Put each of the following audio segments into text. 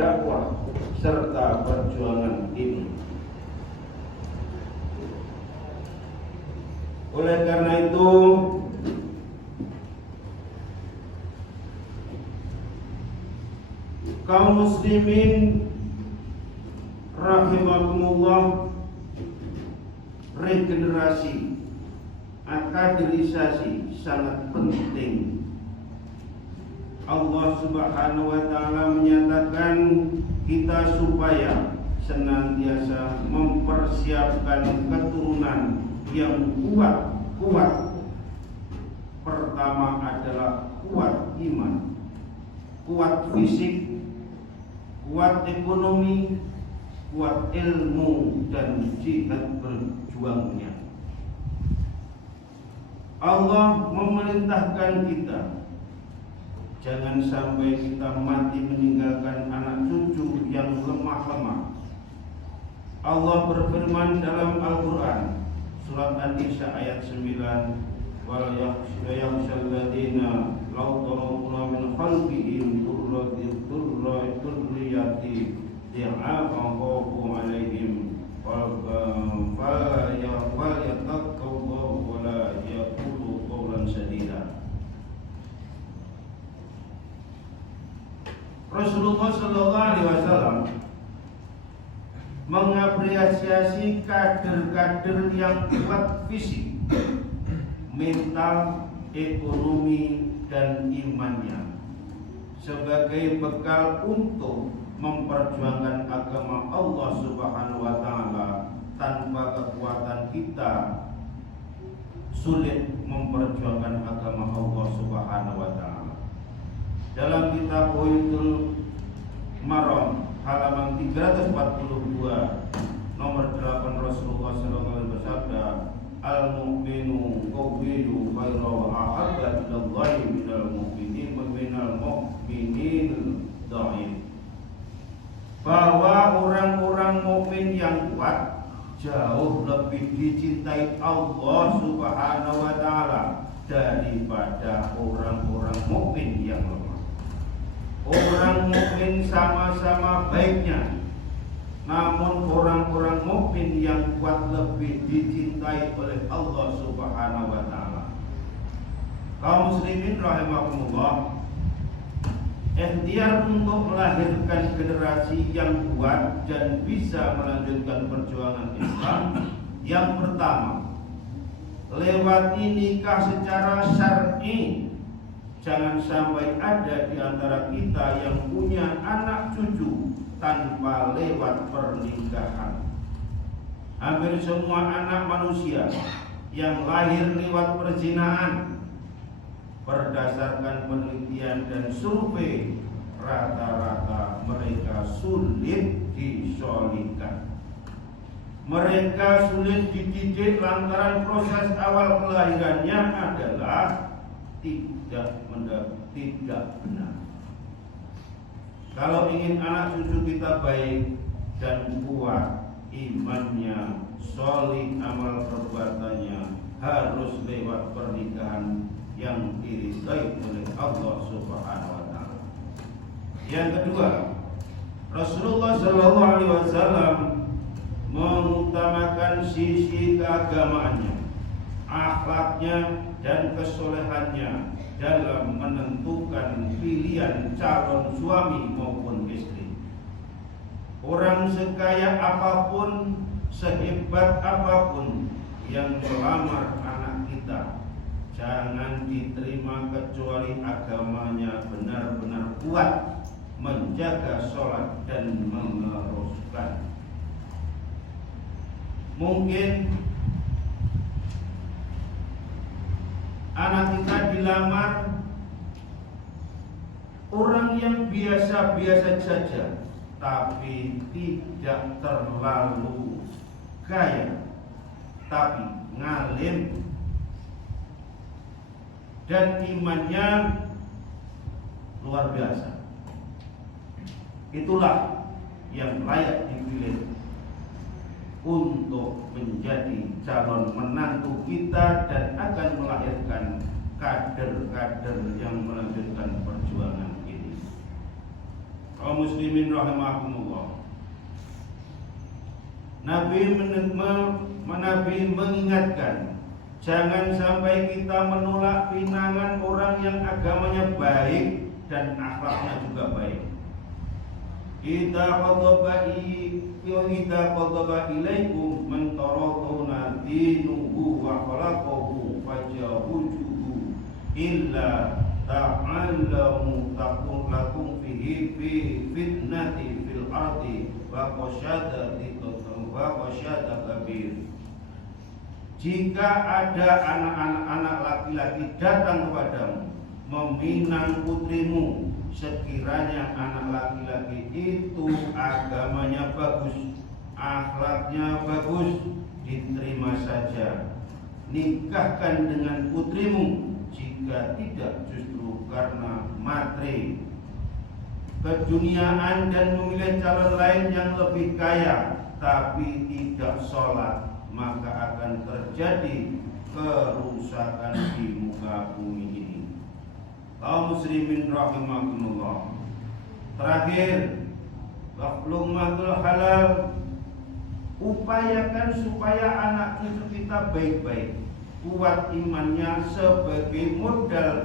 berdakwah serta perjuangan ini. Oleh karena itu, kaum muslimin rahimakumullah, regenerasi, kaderisasi sangat penting. Allah Subhanahu wa taala menyatakan kita supaya senantiasa mempersiapkan keturunan yang kuat. Pertama adalah kuat iman, kuat fisik, kuat ekonomi, kuat ilmu dan jihad berjuangnya. Allah memerintahkan kita jangan sampai kita mati meninggalkan anak cucu yang lemah. Allah berfirman dalam Al-Quran surat An-Nisa ayat 9, wal yakhshal ladina law tarakuna min khalfihim dhurriyyati dha'afan khawfu alaihim fala yattaqullahu wa la yaqulu qawlan sadida. Rasulullah sallallahu alaihi wasallam mengapresiasi kader-kader yang kuat fisik, mental, ekonomi, dan imannya sebagai bekal untuk memperjuangkan agama Allah Subhanahu wa taala. Tanpa kekuatan kita sulit memperjuangkan agama Allah Subhanahu wa taala. Dalam kitab Bulughul Maram halaman 342 nomor 8 Rasulullah sallallahu alaihi wasallam bersabda, al-mu'minu qawiyyu khairu wa ahabba ilallahi minal mu'minin wa minal mu'minin dha'if. Bahwa orang-orang mukmin yang kuat jauh lebih dicintai Allah Subhanahu wa taala daripada orang-orang mukmin yang lemah. Orang mukmin sama-sama baiknya, namun orang-orang mukmin yang kuat lebih dicintai oleh Allah Subhanahu wa taala. Kaum muslimin rahimakumullah, ikhtiar untuk melahirkan generasi yang kuat dan bisa melanjutkan perjuangan Islam yang pertama lewat nikah secara syar'i. Jangan sampai ada di antara kita yang punya anak cucu tanpa lewat pernikahan. Hampir semua anak manusia yang lahir lewat perzinahan, berdasarkan penelitian dan survei, rata-rata mereka sulit disolihkan. Mereka sulit dididik lantaran proses awal kelahirannya adalah tidak benar. Kalau ingin anak cucu kita baik dan kuat imannya, solih amal perbuatannya, harus lewat pernikahan yang diridhai oleh Allah Subhanahu wa taala. Yang kedua, Rasulullah sallallahu alaihi wasallam mengutamakan sisi keagamaannya, akhlaknya dan kesolehannya dalam menentukan pilihan calon suami maupun istri. Orang sekaya apapun, sehebat apapun yang melamar anak kita, jangan diterima kecuali agamanya benar-benar kuat, menjaga sholat dan meneruskan. Mungkin anak kita dilamar orang yang biasa-biasa saja, tapi tidak terlalu kaya, tapi ngalim dan imannya luar biasa. Itulah yang layak dipilih untuk menjadi calon menantu kita dan akan melahirkan kader-kader yang melanjutkan perjuangan ini. Kaum muslimin rahimakumullah. Nabi mengingatkan, jangan sampai kita menolak pinangan orang yang agamanya baik dan akhlaknya juga baik. Idza qadaba ilaikum man taraduna dinuhu wa khalaqahu fajahujuhu illa ta'allamu takun lakum fihi fi fitnati fil ardi wa qasyada kabir. Jika ada anak-anak laki-laki datang kepadamu meminang putrimu, sekiranya anak laki-laki itu agamanya bagus, akhlaknya bagus, diterima saja, nikahkan dengan putrimu. Jika tidak, justru karena materi, keduniaan dan memilih calon lain yang lebih kaya tapi tidak sholat, maka akan terjadi kerusakan di muka bumi ini. Kaum muslimin rahimakumullah. Terakhir, luqmatul halal, upayakan supaya anak cucu kita baik-baik, kuat imannya sebagai modal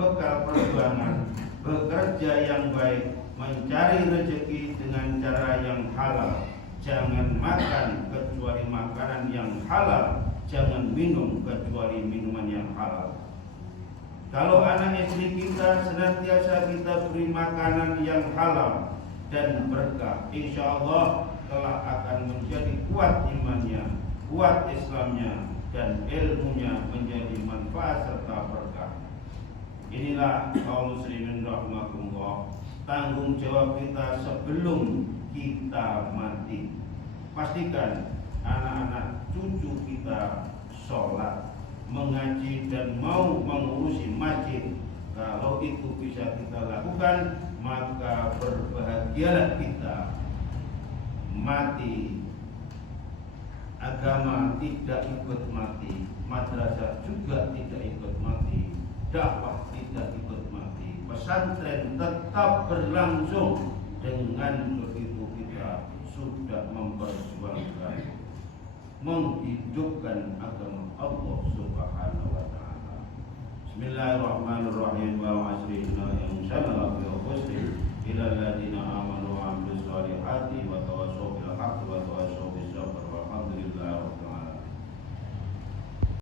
bekal perjuangan, bekerja yang baik, mencari rezeki dengan cara yang halal. Jangan makan kecuali makanan yang halal, jangan minum kecuali minuman yang halal. Kalau anak istri kita senantiasa kita beri makanan yang halal dan berkah, insya Allah telah akan menjadi kuat imannya, kuat Islamnya, dan ilmunya menjadi manfaat serta berkah. Inilah kaum muslimin rahimakumullah, tanggung jawab kita sebelum kita mati. Pastikan anak-anak cucu kita sholat, mengaji, dan mau mengurusi masjid. Kalau itu bisa kita lakukan, maka berbahagialah kita. Mati, agama tidak ikut mati, madrasah juga tidak ikut mati, dakwah tidak ikut mati, pesantren tetap berlangsung. Dengan begitu kita sudah memperjuangkan, menghidupkan agama Allah Subhanahu wa taala. Bismillahirrahmanirrahim. Wa asrina insana fi khusri ila alladziina amanu wa 'amilus solihati wa tawassaw bil haqqi wa tawassaw